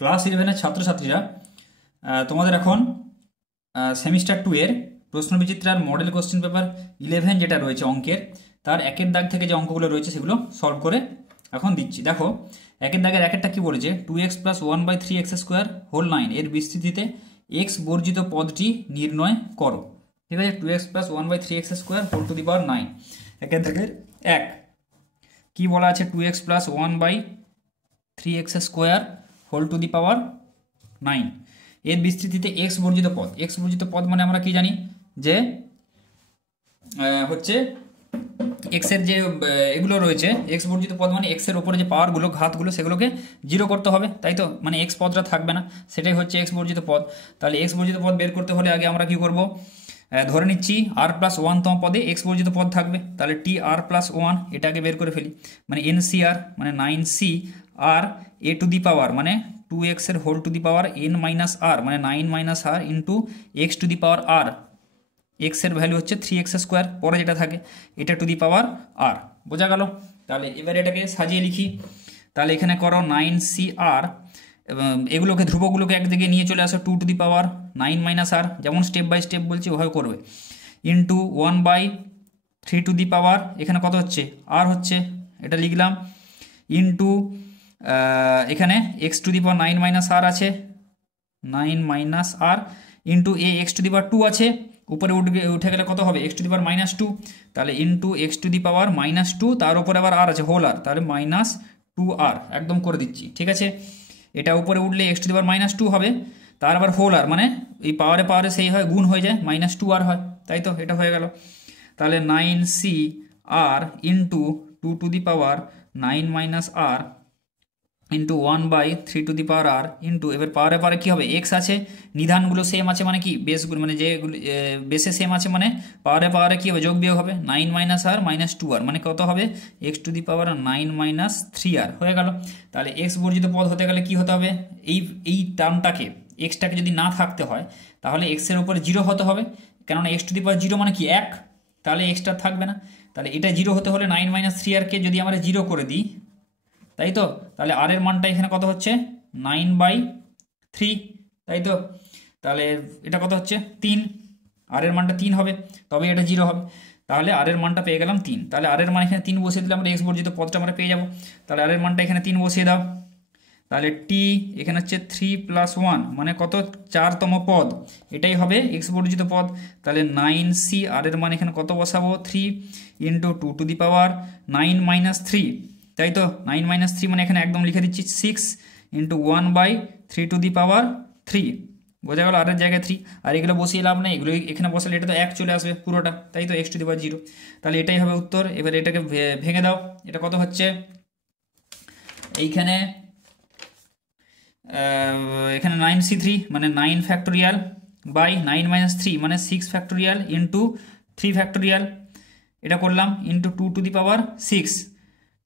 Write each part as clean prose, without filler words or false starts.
Class 11-এর ছাত্রছাত্রীরা তোমাদের এখন সেমিস্টার 2 এর প্রশ্নবিচিত্রার মডেল কোশ্চেন পেপার 11 যেটা রয়েছে অঙ্কের, তার একের দাগ থেকে যে অঙ্কগুলো রয়েছে সেগুলো সলভ করে এখন দিচ্ছি। দেখো একের দাগের একেরটা কি বলেছে, 2x + 1/3x² হোল 9 এর বিস্তৃতিতে x বর্জিত পদটি নির্ণয় করো। ঠিক আছে, 2x + 1/3x² whole to the power 9 একের দাগের এক। কি বলা আছে, 2x + 1/3x² whole to the power 9 এর বিস্তৃতিতে x বর্জিত পদ। x বর্জিত পদ মানে আমরা কি জানি যে হচ্ছে x এর যে এগুলো রয়েছে, x বর্জিত পদ মানে x এর উপরে যে পাওয়ারগুলো ঘাতগুলো সেগুলোকে জিরো করতে হবে, তাই তো, মানে x পদটা থাকবে না, সেটাই হচ্ছে x বর্জিত পদ। তাহলে x বর্জিত পদ বের করতে হলে আগে আমরা কি করব, ধরে নিচ্ছি r+1 তম পদে x বর্জিত পদ থাকবে, তাহলে tr+1 এটাকে বের করে ফেলি, মানে ncr মানে 9c R a two the পাওয়ার মানে 2x এর whole to the power n - r মানে 9 - r into x to the power r। x এর ভ্যালু হচ্ছে 3x², পরে যেটা থাকে এটা টু দি পাওয়ার r। বোঝা গেল? তাহলে এবার এটাকে সাজিয়ে লিখি। তাহলে এখানে করো 9cr, এগুলোকে ধ্রুবগুলোকে একদিকে নিয়ে চলে আসো 2 টু দি পাওয়ার 9 - r, যেমন স্টেপ বাই স্টেপ বলছি ওভাবে করবে, ইন্টু 1/3 টু দি পাওয়ার এখানে কত হচ্ছে r হচ্ছে, এটা লিখলাম, ইন্টু এখানে x to the power 9 - r আছে, 9 - r ইন্টু এ x টু দি পাওয়ার 2 আছে, উপরে উঠে গেলে কত হবে x টু দি পাওয়ার -2, তাহলে into x to the power -2, তার উপরে আবার r আছে হোল r, তাহলে -2r একদম করে দিচ্ছি। ঠিক আছে, এটা উপরে উঠলে x টু দি পাওয়ার -2 হবে, তার আবার হোল r মানে এই পাওয়ারে পাওয়ারে সেই হয় গুণ হয়ে যায়, -2r হয়, তাই তো, এটা হয়ে গেল। তাহলে 9cr into 2 two the power 9 - r into 1/3 two the power r into, এবার পাওয়ারে পাওয়ারে কী হবে, এক্স আছে, নিধানগুলো সেম আছে মানে কি বেসগুলো মানে যেগুলো বেসে সেম আছে মানে পাওয়ারে পাওয়ারে কী হবে, যোগ বিয়োগ হবে, 9 - r -2r মানে কত হবে x to the power 9 - 3r হয়ে গেল। তাহলে x বর্জিত পদ হতে গেলে কি হতে হবে, এই টার্মটাকে এক্সটাকে যদি না থাকতে হয় তাহলে x এর উপরে 0 হতে হবে, কেননা x টু দি পাওয়ার 0 মানে কি 1, তাহলে এক্সটা থাকবে না। তাহলে এটা 0 হতে হলে 9 - 3rকে যদি আমরা 0 করে দিই, তাই তো, তাহলে আর এর মানটা এখানে কত হচ্ছে 9/3, তাই তো, তাহলে এটা কত হচ্ছে 3, আর এর মানটা 3 হবে, তবে এটা 0 হবে, তাহলে আর এর মানটা পেয়ে গেলাম 3। তাহলে আর এর মান এখানে 3 বসিয়ে দিলে আমরা x বর্জিত পদটা আমরা পেয়ে যাব। তাহলে আর এর মানটা এখানে 3 বসিয়ে দাও, তাহলে t এখানে হচ্ছে 3 + 1 মানে কত 4তম পদ, এটাই হবে x বর্জিত পদ। তাহলে 9c আর এর মান এখানে কত বসাবো 3 ইন্টু 2 টু দি পাওয়ার 9 - 3, তাই তো, 9 - 3 মানে এখানে একদম লিখে দিচ্ছি 6 ইন্টু 1/3 টু দি পাওয়ার 3, বোঝা গেল, আর এর জায়গায় 3, আর এগুলো বসিয়ে লাভ নেই, এগুলো এখানে বসালে এটা তো 1 চলে আসবে পুরোটা, তাই তো, x টু দি পাওয়ার 0, তাহলে এটাই হবে উত্তর। এবার এটাকে ভেঙে দাও, এটা কত হচ্ছে এইখানে এখানে 9c3 মানে 9 ফ্যাক্টোরিয়াল বাই 9 - 3 মানে 6 ফ্যাক্টোরিয়াল ইন্টু 3 ফ্যাক্টোরিয়াল, এটা করলাম ইন্টু 2 টু দি পাওয়ার 6,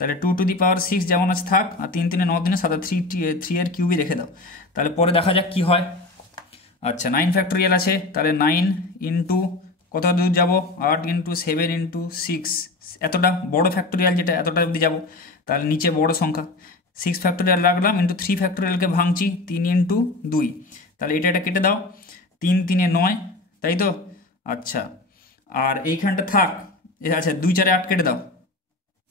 তাহলে 2 টু দি পাওয়ার 6 যেমন আছে থাক, আর 3 3 9 3 7 3 এর কিউবই রেখে দাও, তাহলে পরে দেখা যাক কি হয়। আচ্ছা 9 ফ্যাক্টোরিয়াল আছে, তাহলে 9 ইন্টু কত দূর যাব 8 ইন্টু 7 ইন্টু 6, এতটা বড় ফ্যাক্টোরিয়াল যেটা এতটা অবধি যাব, তাহলে নিচে বড় সংখ্যা 6 ফ্যাক্টোরিয়াল রাখলাম ইন্টু 3 ফ্যাক্টোরিয়ালকে ভাঙছি 3 ইন্টু 2, তাহলে এটা কেটে দাও, 3 3 9, তাই তো। আচ্ছা আর এইখানটা থাক, আচ্ছা 2 4 8 কেটে দাও,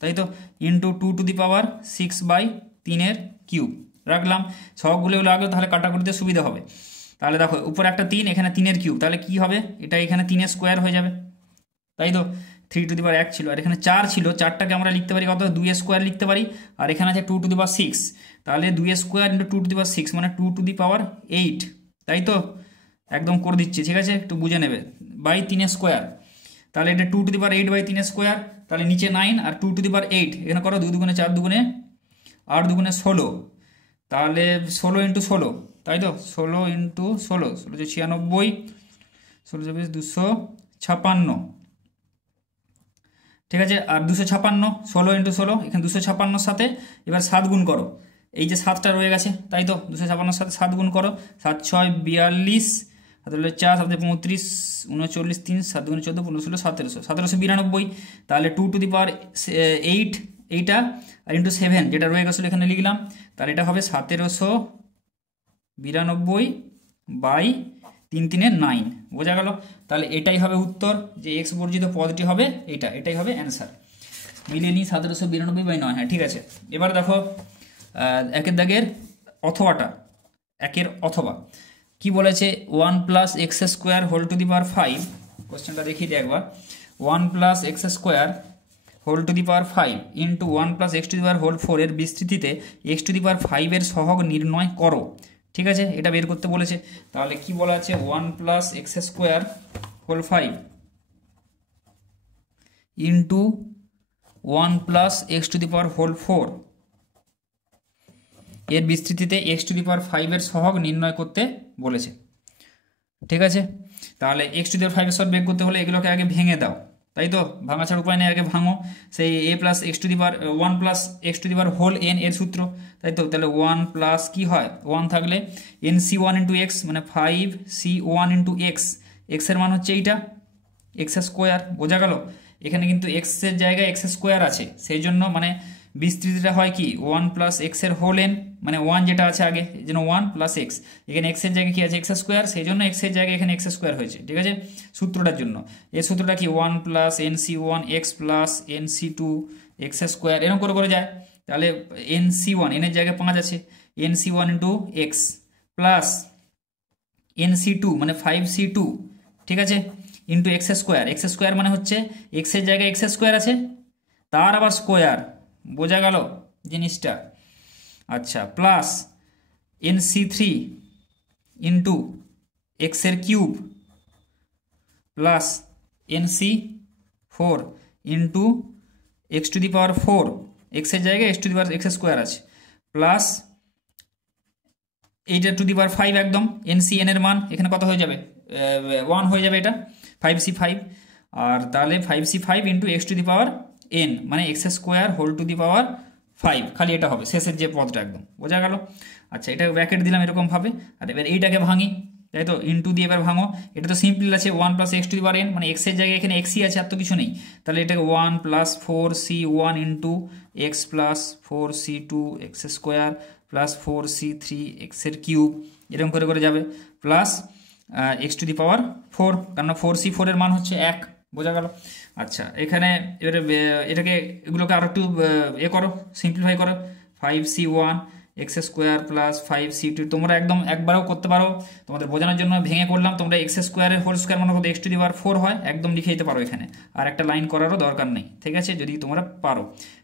তাই তো, ইন্টু 2 টু দি পাওয়ার 6/3 এর কিউব রাখলাম, সবগুলো লাগলো, তাহলে কাটাকুটিতে সুবিধা হবে। তাহলে দেখো উপরে একটা 3, এখানে 3 এর কিউব, তাহলে কি হবে, এটা এখানে 3 এর স্কোয়ার হয়ে যাবে, তাই তো, 3 টু দি পাওয়ার 1 ছিল, আর এখানে 4 ছিল, 4টাকে আমরা লিখতে পারি কত 2 এর স্কোয়ার লিখতে পারি, আর এখানে আছে 2 টু দি পাওয়ার 6, তাহলে 2 এর স্কোয়ার ইন্টু 2 টু দি পাওয়ার 6 মানে 2 টু দি পাওয়ার 8, তাই তো, একদম করে দিচ্ছি, ঠিক আছে, একটু বুঝে নেবে, বাই 3 এর স্কোয়ার, তাহলে এটা 2 টু দি পাওয়ার 8/3 এর স্কোয়ার, তাহলে নিচে 9 আর 2 টু দি পাওয়ার 8, এখানে করো 2 দুগুণে 4 দুগুণে 8 দুগুণে 16, তাহলে 16 ইন্টু 16, তাই তো, 16 ইন্টু 16 96, 16 256, ঠিক আছে, আর 256 16 ইন্টু 16 এখানে 256 সাথে এবার 7 গুণ করো, এই যে 7টা রয়ে গেছে, তাই তো, 256 সাথে 7 গুণ করো, 7 6 42, 7 4 7 35 39 3 7 2 14 15 16 1700 1792, তাহলে 2 টু দি পাওয়ার 8 এইটা আর ইন্টু 7 যেটা রয়ে গেছিলো এখানে লিখলাম, তাহলে এটা হবে 1792 92/3×9, বোঝা গেল? তাহলে এটাই হবে উত্তর, যে এক্স বর্জিত পদটি হবে এটাই হবে অ্যান্সার। মিলিয়ে নিই 1792/9। হ্যাঁ ঠিক আছে। এবার দেখো একের দাগের অথবাটা, একের অথবা কি বলেছে, 1 + x² whole to the power 5, কোশ্চেনটা দেখিয়ে দিই একবার। 1 + x² whole to the power 5 into 1 + x to the power whole 4 এর বিস্তৃতিতে x টু দি পাওয়ার 5 এর সহগ নির্ণয় করো। ঠিক আছে, এটা বের করতে বলেছে। তাহলে কি বলা আছে, 1 + x² whole 5 into 1 + x to the power whole 4 এর বিস্তৃতিতে x টু দি পাওয়ার 5 এর সহগ নির্ণয় করতে বলেছে। ঠিক আছে, তাহলে x টু দি পাওয়ার 5 এর সহগ বের করতে হলে এগুলোকে আগে ভেঙে দাও, তাই তো? ভাঙা ছাড়া উপায় নেই, আগে ভাঙো। সেই a + x to the power 1 + x to the power whole n এর সূত্র, তাই তো? তাহলে 1 প্লাস কি হয়, 1 থাকলে nc1 × x, মানে 5c1 × x, x এর মান হচ্ছে এইটা x², বোঝা গেল? এখানে কিন্তু x এর জায়গায় x² আছে, সেই জন্য মানে বিস্তৃতিটা হয় কি 1 + x এর হোল n, মানে 1 যেটা আছে আগে, এই জন্য 1 + x, এখানে x এর জায়গায় কি আছে x², সেই জন্য x এর জায়গায় এখানে x² হয়েছে। ঠিক আছে, সূত্রটার জন্য এই সূত্রটা কি 1 + nc1x + nc2 x², এরকম করে করে যায়। তাহলে nc1, n এর জায়গায় 5 আছে, nc1 × x প্লাস nc2 মানে 5c2, ঠিক আছে, ইন্টু x² মানে হচ্ছে x এর জায়গায় x² আছে, তার আবার স্কোয়ার, বোঝা গেল জিনিসটা? আচ্ছা, প্লাস nc3 ইন্টু x এর cube plus nc4 into x to the power 4, x এর জায়গায় x to the power x² আছে, প্লাস এইটা টু দি পাওয়ার 5 একদম, nc n এর মান এখানে কত হয়ে যাবে, 1 হয়ে যাবে, এটা 5c5, আর তাহলে 5c5 into x to the power n, মানে x² whole to the power 5, খালি এটা হবে শেষের যে পদটা একদম, বোঝা গেল? আচ্ছা, এটা ব্র্যাকেট দিলাম এরকম ভাবে। আর এবার এইটাকে ভাঙি, তাই তো? ইন্টু দিয়ে এবার ভাঙো, এটা তো সিম্পল আছে 1 + x to the power n, মানে x এর জায়গায় এখানে xই আছে, আর তো কিছু নেই। তাহলে এটাকে 1 + 4c1 into x + 4c2 x² plus 4c3 x এর কিউব, এরকম করে করে যাবে, plus x to the power 4, কারণ 4c4 এর মান হচ্ছে 1, বোঝা গেল? আচ্ছা, এখানে এবারে এটাকে এগুলোকে আরো একটু করো, সিম্পলিফাই করো, 5c1 x² প্লাস 5c2, তোমরা একদম একবারও করতে পারো, তোমাদের বোঝানোর জন্য ভেঙে করলাম। তোমরা x² এর হোল স্কোয়ার মানে কত, x টু দি পাওয়ার 4 হয়, একদম লিখে দিতে পারো এখানে, আর একটা লাইন করারও দরকার নেই। ঠিক আছে, যদি তোমরা পারো।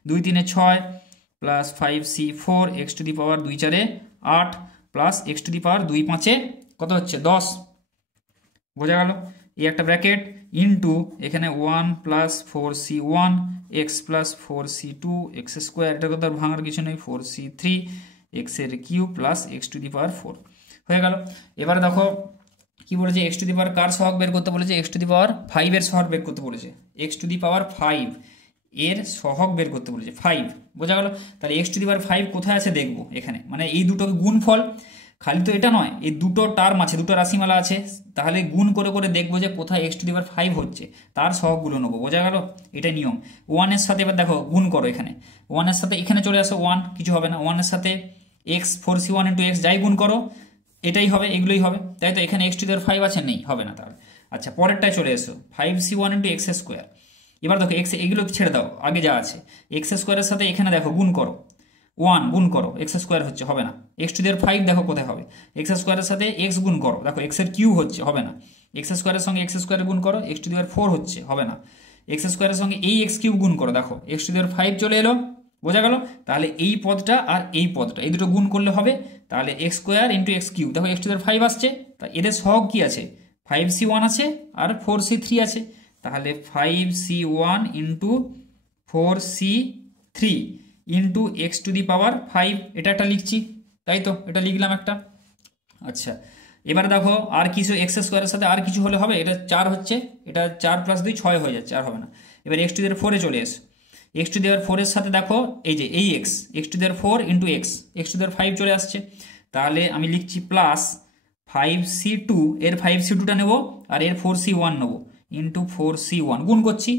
2 × 3 = 6 plus 5c4 x to the power 2 × 4 = 8 plus x to the power 2 × 5 কত হচ্ছে 10, বোঝা গেল? এই একটা ব্র্যাকেট ইন্টু এখানে 1 + 4c1 x + 4c2 x², এটা কথা ভাঙার কিছু নেই, 4c3 x এর cube plus x to the power 4 হয়ে গেল। এবারে দেখো কি বলেছে, x টু দি পাওয়ার কার সহগ বের করতে বলেছে, x টু দি পাওয়ার 5 এর সহগ বের করতে বলেছে, x টু দি পাওয়ার 5 এর সহগ বের করতে বলেছে 5, বোঝা গেল? তাহলে x টু দি পাওয়ার 5 কোথায় আছে দেখবো এখানে, মানে এই দুটোকে গুণফল, খালি তো এটা নয়, এই দুটো টার্ম আছে, দুটো রাশিমালা আছে, তাহলে গুণ করে করে দেখবো যে কোথায় x টু দি পাওয়ার 5 হচ্ছে, তার সহগগুলো নেবো, বোঝা গেল? এটাই নিয়ম। 1 এর সাথে এবার দেখো গুণ করো, এখানে 1 এর সাথে এখানে চলে আসো 1, কিছু হবে না, 1 এর সাথে x 4c1 × x যাই গুণ করো এটাই হবে, এগুলোই হবে, তাই তো? এখানে x টু দি পাওয়ার 5 আছে, নেই, হবে না তাহলে। আচ্ছা, পরেরটায় চলে এসো, 5c1 × x², এবার দেখো x এগুলো ছেড়ে দাও, আগে যা আছে x² এর সাথে এখানে দেখো গুণ করো, 1 গুণ করো, x² হচ্ছে, হবে না। x টু দি পাওয়ার 5 দেখো কোথায় হবে, x² এর সাথে x গুণ করো, দেখো x এর কিউব হচ্ছে, হবে না। x² এর সঙ্গে x² গুণ করো, x টু দি পাওয়ার 4 হচ্ছে, হবে না। x² এর সঙ্গে এই x কিউব গুণ করো, দেখো x টু দি পাওয়ার 5 চলে এলো, বোঝা গেল? তাহলে এই পদটা আর এই পদটা, এই দুটো গুণ করলে হবে, তাহলে x² × x³ দেখো x টু দি পাওয়ার 5 আসছে, তা এদের সহগ কি আছে, 5c1 আছে আর 4c3 আছে, তাহলে 5c1 × 4c3 into x to the power 5, এটা একটা লিখছি, তাই তো? এটা লিখলাম একটা। আচ্ছা, এবারে দেখো আর কিছু x² এর সাথে আর কিছু হলে হবে, এটা 4 হচ্ছে, এটা 4 + 2 6 হয়ে যাচ্ছে, আর হবে না। এবার x টু দি পাওয়ার 4 চলে এসো, x টু দি পাওয়ার 4 এর সাথে দেখো এই যে এই x to the power 4 × x to the power 5 চলে আসছে, তাহলে আমি লিখছি প্লাস 5c2 এর 5c2টা নেব আর এর 4c1 নেব ইন্টু 4c1 গুণ করছি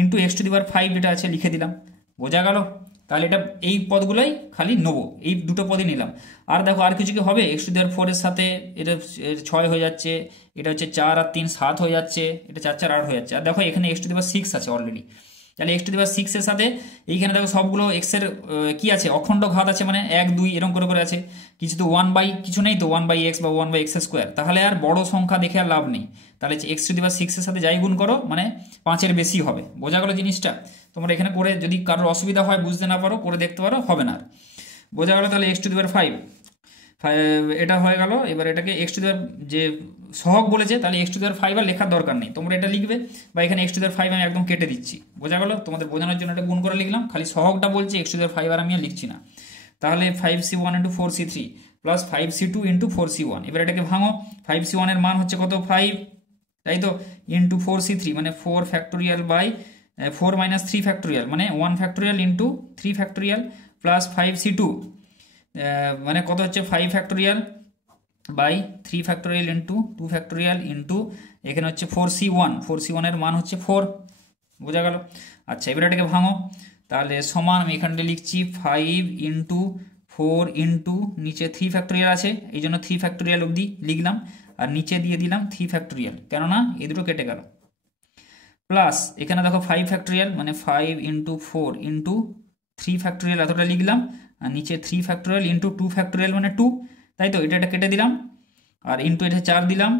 into x to the power 5 যেটা আছে লিখে দিলাম, বোঝা গেল? তাহলে এটা এই পদগুলোই খালি নেবো, এই দুটো পদই নিলাম। আর দেখো আর কিছু কি হবে, x⁴ এর সাথে এটা 6 হয়ে যাচ্ছে, এটা হচ্ছে 4 আর 3 7 হয়ে যাচ্ছে, এটা 4 4 8 হয়ে যাচ্ছে। আর দেখো এখানে x⁶ আছে অলরেডি, তাহলে x⁶ এর সাথে এইখানে দেখো সবগুলো x এর কি আছে, অখণ্ড ঘাত আছে, মানে 1 2 এরকম করে করে আছে, কিছু তো 1 কিছু নেই তো 1/x বা 1/x², তাহলে আর বড় সংখ্যা দেখে আর লাভ নেই। তাহলে x⁶ এর সাথে যাই গুণ করো মানে 5-এর বেশি হবে। বোঝা গেল জিনিসটা? তোমরা এখানে করে যদি কারোর অসুবিধা হয়, বুঝতে না পারো, করে দেখতে পারো, হবে না আর। বোঝা গেল? তাহলে x⁵ এটা হয়ে গেল। এবার এটাকে যে সহগ বলেছে, তাহলে x⁵ আর লেখার দরকার নেই, তোমরা এটা লিখবে, বা এখানে x⁵ আমি একদম কেটে দিচ্ছি। বোঝা গেল? তোমাদের বোঝানোর জন্য এটা গুণ করে লিখলাম, খালি সহগটা বলছি, x⁵ আর আমি আর লিখছি না। তাহলে 5c1 × 4c3 plus 5c2 × 4c1। এবার এটাকে ভাঙো, 5c1 এর মান হচ্ছে কত 5, তাই তো, ইন্টু 4c3 মানে 4 ফ্যাক্টোরিয়াল বাই 4 - 3 ফ্যাক্টোরিয়াল মানে 1 factorial into 3 factorial plus 5c2 মানে কত হচ্ছে 5 factorial by 3 factorial into 2 factorial into এখানে হচ্ছে 4c1 এর মান হচ্ছে 4। বোঝা গেল? আচ্ছা, এবার এটাকে ভাঙো, তাহলে সমান আমি এখানটা লিখছি 5 × 4 ইন্টু নিচে 3 ফ্যাক্টোরিয়াল আছে, এই জন্য 3 ফ্যাক্টোরিয়াল অবধি লিখলাম, আর নিচে দিয়ে দিলাম 3 ফ্যাক্টোরিয়াল, কেননা এই দুটো কেটে গেল, প্লাস এখানে দেখো 5 ফ্যাক্টোরিয়াল মানে 5 × 4 ইন্টু 3 ফ্যাক্টোরিয়াল এতটা লিখলাম, আর নিচে 3 ফ্যাক্টোরিয়াল ইন্টু 2 ফ্যাক্টোরিয়াল মানে 2, তাই তো, এটা কেটে দিলাম, আর ইন্টু এটা 4 দিলাম,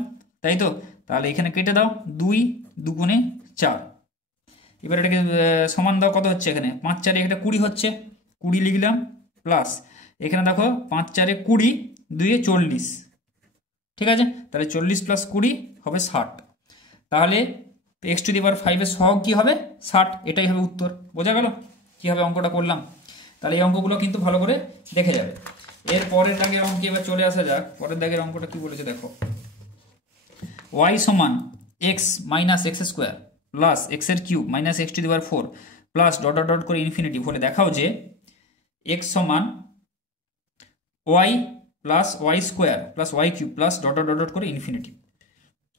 তাই তো, তাহলে এখানে কেটে দাও, 2 2 × 4। এবার এটাকে সমান দাও, কত হচ্ছে এখানে 5 4 এটা 20 হচ্ছে, 20 লিখলাম, প্লাস এখানে দেখো 5 4 20 2 40, ঠিক আছে, তাহলে 40 + 20 হবে 60। তাহলে x⁵ এর সহগ কি হবে 60, এটাই হবে উত্তর। বোঝা গেল কীভাবে অঙ্কটা করলাম? তাহলে এই অঙ্কগুলো কিন্তু ভালো করে দেখে যাবে। এর পরের দাগের অঙ্কে এবার চলে আসা যাক। পরের দাগের অঙ্কটা কি বলেছে দেখো, y সমান x - x² plus x³ - x⁴ plus dot dot dot করে ইনফিনিটি হলে দেখাও যে x সমান y plus y² plus y³ plus dot dot dot করে ইনফিনিটি,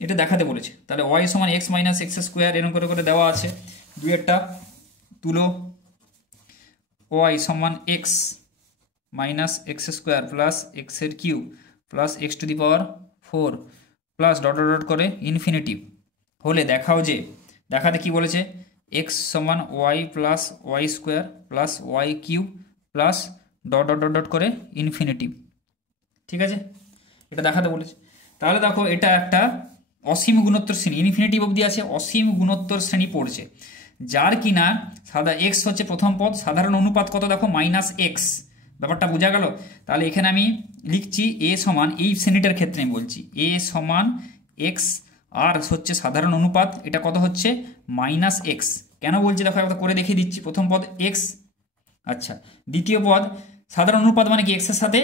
এটা দেখাতে বলেছে। তাহলে y সমান x - x² এরকম করে করে দেওয়া আছে, দুইয়েরটা তুলো, y সমান x - x² plus x³ plus x⁴ plus dot dot dot করে ইনফিনিটি হলে দেখাও যে, দেখাতে কি বলেছে, x সমান y plus y² plus y³ plus dot dot dot dot করে ইনফিনিটি, ঠিক আছে, এটা দেখাতে বলেছে। তাহলে দেখো এটা একটা অসীম গুণোত্তর শ্রেণী, ইনফিনিটিভ অবধি আছে, অসীম গুণোত্তর শ্রেণী পড়ছে, যার কিনা x হচ্ছে প্রথম পদ, সাধারণ অনুপাত কত দেখো -x, ব্যাপারটা বোঝা গেল? তাহলে এখানে আমি লিখছি a সমান, এই শ্রেণীটার ক্ষেত্রে আমি বলছি a সমান x, আর হচ্ছে সাধারণ অনুপাত, এটা কত হচ্ছে -x। কেন বলছি দেখো, একটা করে দেখিয়ে দিচ্ছি। প্রথম পদ x, আচ্ছা, দ্বিতীয় পদ সাধারণ অনুপাত মানে কি, x এর সাথে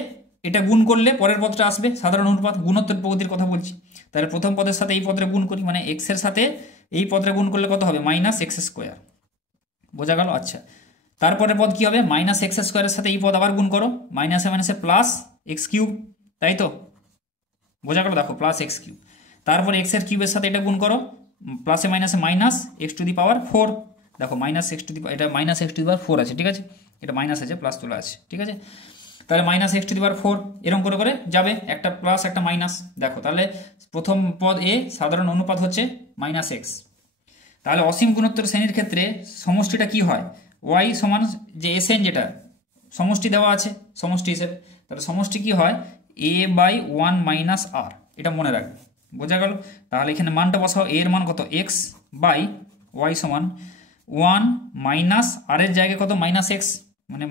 এটা গুণ করলে পরের পদটা আসবে, সাধারণ অনুপাত গুণোত্তর পদ্ধতির কথা বলছি। তাহলে প্রথম পদের সাথে এই পদটা গুণ করি, মানে x এর সাথে এই পদটা গুণ করলে কত হবে -x²। বোঝা গেল? আচ্ছা, তারপরের পদ কি হবে, -x² এর সাথে এই পদ আবার গুণ করো, মাইনাসে প্লাস x³, তাই তো, বোঝা গেল? দেখো প্লাস x³, তারপরে x এর কিউবের সাথে এটা গুণ করো, প্লাসে মাইনাসে মাইনাস x⁴, দেখো এটা -x⁴ আছে, ঠিক আছে, এটা মাইনাস আছে, প্লাস তোলা আছে, ঠিক আছে, তাহলে -x⁴ এরকম করে করে যাবে, একটা প্লাস একটা মাইনাস। দেখো তাহলে প্রথম পদ এ সাধারণ অনুপাত হচ্ছে -x। তাহলে অসীম গুণোত্তর শ্রেণীর ক্ষেত্রে সমষ্টিটা কি হয়, y সমান যে SN যেটা সমষ্টি দেওয়া আছে সমষ্টি হিসেবে, তাহলে সমষ্টি কি হয় a/1 - r, এটা মনে রাখবে। বোঝা গেল? তাহলে এখানে মানটা বসাও, এর মান কত x/y সমান 1 - r এর জায়গায় কত -x, মানে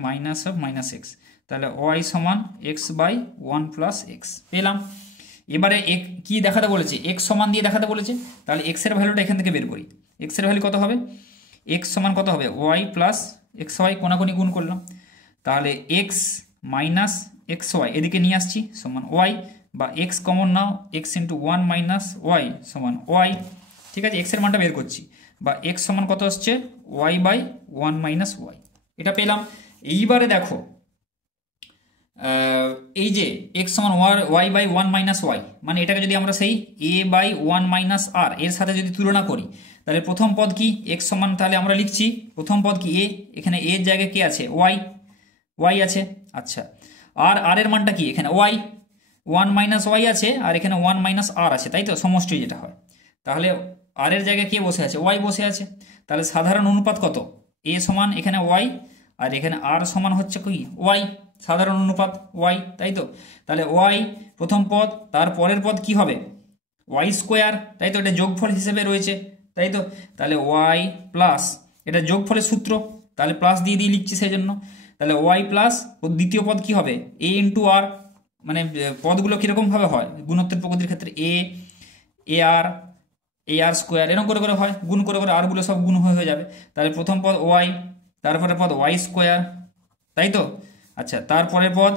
-x, তাহলে y সমান x/1 + x পেলাম। এবারে কি দেখাতে বলেছে, x সমান দিয়ে দেখাতে বলেছে, তাহলে x এর ভ্যালুটা এখান থেকে বের করি। x এর ভ্যালু কত হবে, x সমান কত হবে y + xy, কোনাকুনি গুণ করলাম, তাহলে x - xy এদিকে নিয়ে আসছি সমান y, বা x কমন নাও, x × 1 - y সমান y, ঠিক আছে, x এর মানটা বের করছি, বা x সমান কত আসছে y/1 - y, এটা পেলাম। এইবারে দেখো এই যে x সমান y/1 - y, মানে এটাকে যদি আমরা সেই a/1 - r এর সাথে যদি তুলনা করি, তাহলে প্রথম পদ কি এক্স সমান, তাহলে আমরা লিখছি প্রথম পদ কি এ, এখানে এর জায়গায় কি আছে ওয়াই আছে। আচ্ছা আর এর মানটা কি এখানে ওয়াই, 1 মাইনাস ওয়াই আছে আর এখানে 1 মাইনাস আর আছে, তাই তো সমষ্টি যেটা হয়। তাহলে আর এর জায়গায় কে বসে আছে ওয়াই বসে আছে। তাহলে সাধারণ অনুপাত কত, এ সমান এখানে ওয়াই আর এখানে আর সমান হচ্ছে কি ওয়াই, সাধারণ অনুপাত ওয়াই, তাই তো। তাহলে ওয়াই প্রথম পদ, তার পরের পদ কি হবে ওয়াই স্কোয়ার, তাই তো, এটা যোগফল হিসেবে রয়েছে, তাই তো। তাহলে ওয়াই প্লাস, এটা যোগফলের সূত্র, তাহলে প্লাস দিয়ে লিখছি সেই জন্য। তাহলে ওয়াই প্লাস দ্বিতীয় পদ কি হবে এ ইন্টু আর, মানে পদগুলো কীরকম ভাবে হয় গুণোত্তর প্রকৃতির ক্ষেত্রে এ আর স্কোয়ার এরকম করে করে হয়, গুণ করে করে আরগুলো সব গুণ হয়ে যাবে। তাহলে প্রথম পদ ওয়াই, তারপরে পদ ওয়াই স্কোয়ার, তাই তো। আচ্ছা তারপরের পদ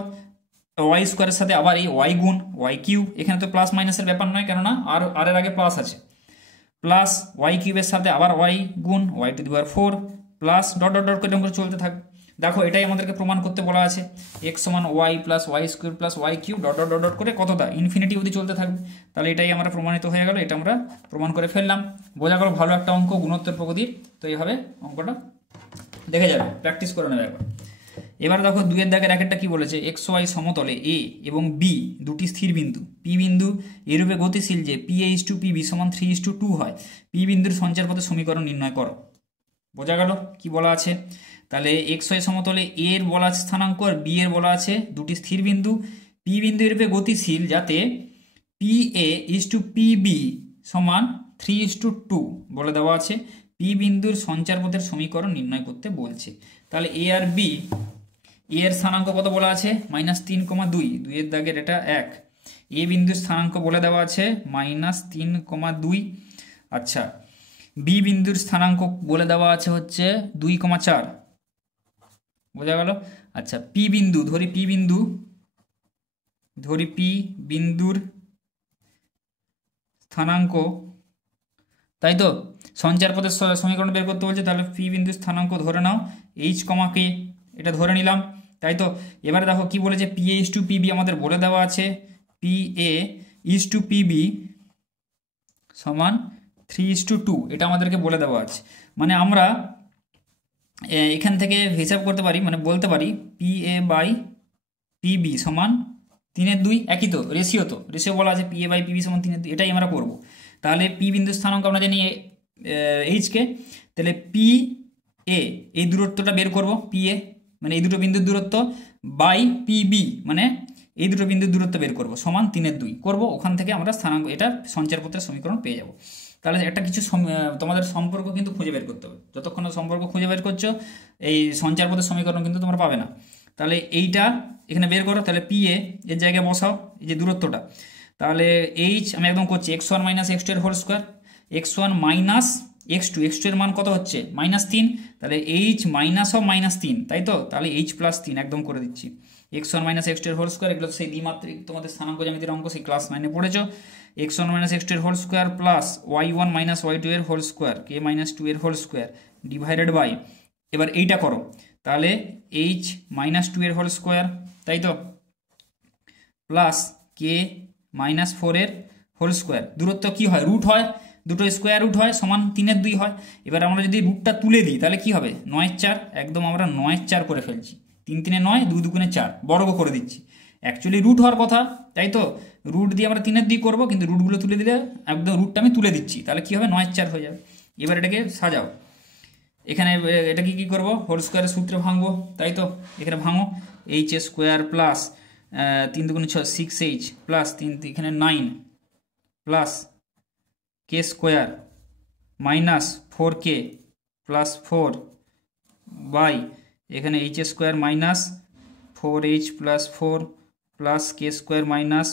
ওয়াই স্কোয়ারের সাথে আবার এই ওয়াই গুণ ওয়াই কিউ, এখানে তো প্লাস মাইনাসের ব্যাপার নয় কেননা আর এর আগে প্লাস আছে, প্লাস ওয়াই কিউবের সাথে আবার ওয়াই গুণ Y to the power 4 plus dot dot dot করে চলতে থাকবে। দেখো এটাই আমাদেরকে প্রমাণ করতে বলা আছে, এক্স সমান Y plus Y square plus Y cube dot dot dot dot করে কতটা ইনফিনিটি অবধি চলতে থাকবে। তাহলে এটাই আমরা প্রমাণিত হয়ে গেল, এটা আমরা প্রমাণ করে ফেললাম। বোঝা গেল ভালো একটা অঙ্ক গুণোত্তর প্রকৃতির। তো এইভাবে অঙ্কটা দেখে যাবে, প্র্যাকটিস করে নেবে একবার। এবার দেখো দুইয়ের দাগের একটা কি বলেছে, এক্স ওয়াই সমতলে এ এবং বি দুটি স্থির বিন্দু, পি বিন্দু এরূপে গতিশীল যে P H to P B সমান 3:2 হয়, পি বিন্দুর সঞ্চারপথের সমীকরণ নির্ণয় করো। বোঝা গেল কি বলা আছে। তাহলে এক্স ওয়াই সমতলে এর বলা আছে স্থানাঙ্ক আর বি এর বলা আছে দুটি স্থির বিন্দু, পি বিন্দু এরূপে গতিশীল যাতে P A is to P B সমান 3:2 বলে দেওয়া আছে, পি বিন্দুর সঞ্চারপথের সমীকরণ নির্ণয় করতে বলছে। তাহলে এ আর বি, এর স্থানাঙ্ক কত বলা আছে -3,2, দুইয়ের দাগের এটা 1। এ বিন্দুর স্থানাঙ্ক বলে দেওয়া আছে -3,2। আচ্ছা বি বিন্দুর স্থানাঙ্ক বলে দেওয়া আছে হচ্ছে 2,4। বোঝা গেল। আচ্ছা পি বিন্দু ধরি, পি বিন্দুর স্থানাঙ্ক, তাই তো, সঞ্চারপথের সমীকরণ বের করতে বলছে। তাহলে পি বিন্দুর স্থানাঙ্ক ধরে নাও এইচ কে, এটা ধরে নিলাম, তাই তো। এবারে দেখো কি বলেছে, P A is to P B আমাদের বলে দেওয়া আছে P A is to P B সমান 3:2, এটা আমাদেরকে বলে দেওয়া আছে। মানে আমরা এখান থেকে হিসাব করতে পারি, মানে বলতে পারি P A by P B সমান 3/2, একই তো, রেশিও বলা আছে P A by P B সমান 3/2, এটাই আমরা করব। তাহলে পি বিন্দু স্থানাঙ্ক আমরা জানি এইচকে, তাহলে পি এ এই দূরত্বটা বের করব, পি এ মানে এই দুটো বিন্দুর দূরত্ব বাই পি বি মানে এই দুটো বিন্দুর দূরত্ব বের করব সমান 3/2 করব। ওখান থেকে আমরা স্থানাঙ্ক এটা সঞ্চারপথের সমীকরণ পেয়ে যাব। তাহলে একটা কিছু তোমাদের সম্পর্ক কিন্তু খুঁজে বের করতে হবে, যতক্ষণ সম্পর্ক খুঁজে বের করছো এই সঞ্চারপথের সমীকরণ কিন্তু তোমরা পাবে না। তাহলে এইটা এখানে বের করো, তাহলে পি এর জায়গায় বসাও এই যে দূরত্বটা, তাহলে এইচ আমি একদম করছি x1 মাইনাস x2 এর whole square, x1 minus x2 এর মান কত হচ্ছে -3, তাহলে এইচ মাইনাস অফ -3, তাই তো। তাহলে এইচ প্লাস 3 একদম করে দিচ্ছি, x1 মাইনাস x2 এর হোল স্কোয়ার, এগুলো সেই দ্বিমাত্রিক তোমাদের স্থানাঙ্ক জ্যামিতির অঙ্ক সেই ক্লাস 9-এ পড়েছো। x1 মাইনাস x2 এর whole square plus y1 minus y2 এর হোল স্কোয়ার k মাইনাস 2 এর হোল স্কোয়ার ডিভাইডেড বাই, এবার এইটা করো, তাহলে এইচ মাইনাস 2 এর হোল স্কোয়ার, তাই তো, প্লাস কে মাইনাস 4 এর হোল স্কোয়ার। দূরত্ব কি হয় রুট হয়, দুটো স্কোয়ার রুট হয় সমান 3/2 হয়। এবার আমরা যদি রুটটা তুলে দিই তাহলে কি হবে 9/4, একদম আমরা 9/4 করে ফেলছি, 3 3 9, 2 2 4 বর্গ করে দিচ্ছি। অ্যাকচুয়ালি রুট হওয়ার কথা, তাই তো, রুট দিয়ে আমরা 3/2 করবো, কিন্তু রুটগুলো তুলে দিলে একদম রুটটা আমি তুলে দিচ্ছি, তাহলে কি হবে 9/4 হয়ে যাবে। এবার এটাকে সাজাও, এখানে এটাকে কি করব হোল স্কোয়ারের সূত্রে ভাঙবো, তাই তো। এখানে ভাঙো H square plus 3 2 6 6h plus 3 এখানে 9 plus K square minus 4k plus 4 by এখানে H square minus 4h plus 4 plus K square minus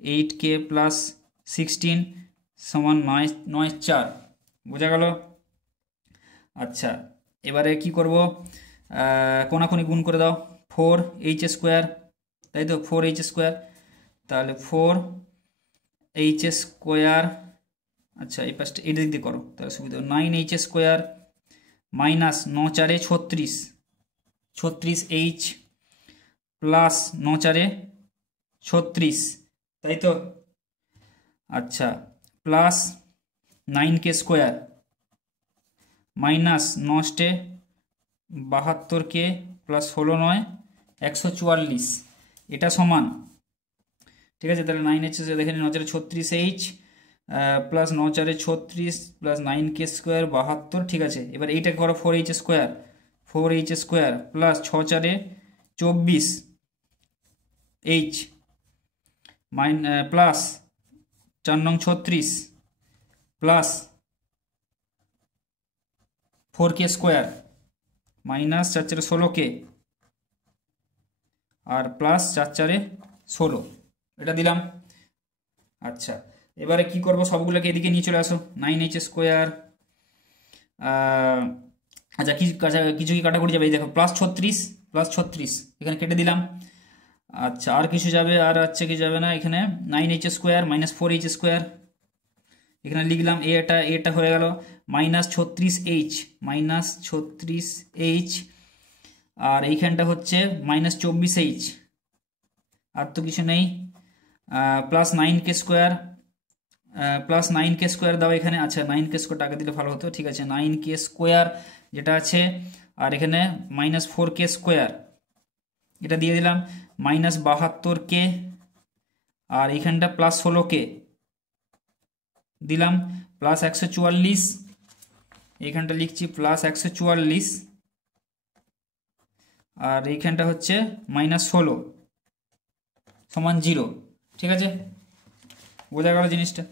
8k plus 16 সমান 9/4। বোঝা গেল। আচ্ছা এবারে কি করব, কোনাকুনি গুণ করে দাও, 4h স্কোয়ার, তাই তো, 4h স্কোয়ার, তাহলে 4h স্কোয়ার, আচ্ছা এই পাশটা এই দিক দিয়ে করো তাহলে সুবিধা, 9h square minus 9 4 36h plus 9 4 36, তাই তো। আচ্ছা plus 9k square minus 9 72K plus 16 9 144, এটা সমান, ঠিক আছে। তাহলে 9H দেখে নিন, 9 36H plus 9 36 plus 9K square 72, ঠিক আছে। এবার এইটা করো 4H square, 4H square plus 6 4 24H plus 4 9 36 plus 4K square minus 4 4 16K আর প্লাস 4 4 16, এটা দিলাম। আচ্ছা, এবারে কি করব, সবগুলোকে এদিকে নিয়ে চলে আসো। 9H স্কোয়ার, আচ্ছা কিছু কি কাটাকুটি যাবে, এই দেখো প্লাস 36 এখানে কেটে দিলাম। আচ্ছা আর কিছু যাবে, আর আচ্ছা কি যাবে না, এখানে 9H square minus 4H square এখানে লিখলাম, এটা হয়ে গেল মাইনাস 36H আর এইখানটা হচ্ছে মাইনাস 24H, আর তো কিছু নেই। Plus 9K square, plus 9K square দাও এখানে। আচ্ছা 9K স্কোয়ারটা আগে দিলে ভালো হতো, ঠিক আছে। 9K স্কোয়ার যেটা আছে, আর এখানে মাইনাস 4K স্কোয়ার এটা দিয়ে দিলাম, মাইনাস 72K আর এইখানটা প্লাস 16K দিলাম, প্লাস 144 এইখানটা লিখছি প্লাস 144 আর এইখানটা হচ্ছে মাইনাস 16 সমান 0, ঠিক আছে, বোঝা গেল জিনিসটা।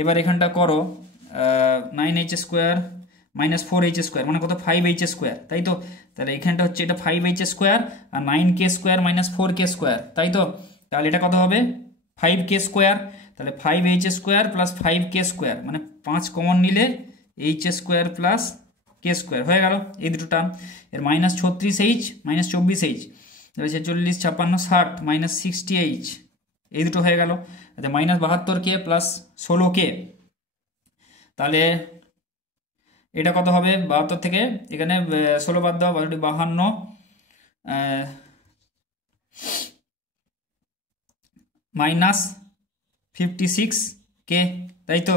এবার এখানটা করো 9H square minus 4H square মানে কত, 5H স্কোয়ার, তাই তো। তাহলে এখানটা হচ্ছে এটা 5H স্কোয়ার আর 9K square minus 4K square, তাই তো। তাহলে এটা কত হবে, 5K স্কোয়ার। তাহলে 5H square plus 5K square মানে 5 কমন নিলে H square plus K square হয়ে গেল, এই দুটো টার্ম। এর মাইনাস 36H মাইনাস 24H, তাহলে 46 56 60 মাইনাস 60H, এই দুটো হয়ে গেল। আচ্ছা মাইনাস 72K প্লাস 16K, তাহলে এটা কত হবে, 72 থেকে এখানে 16 বাদ দাও, 52 মাইনাস 56K, তাই তো।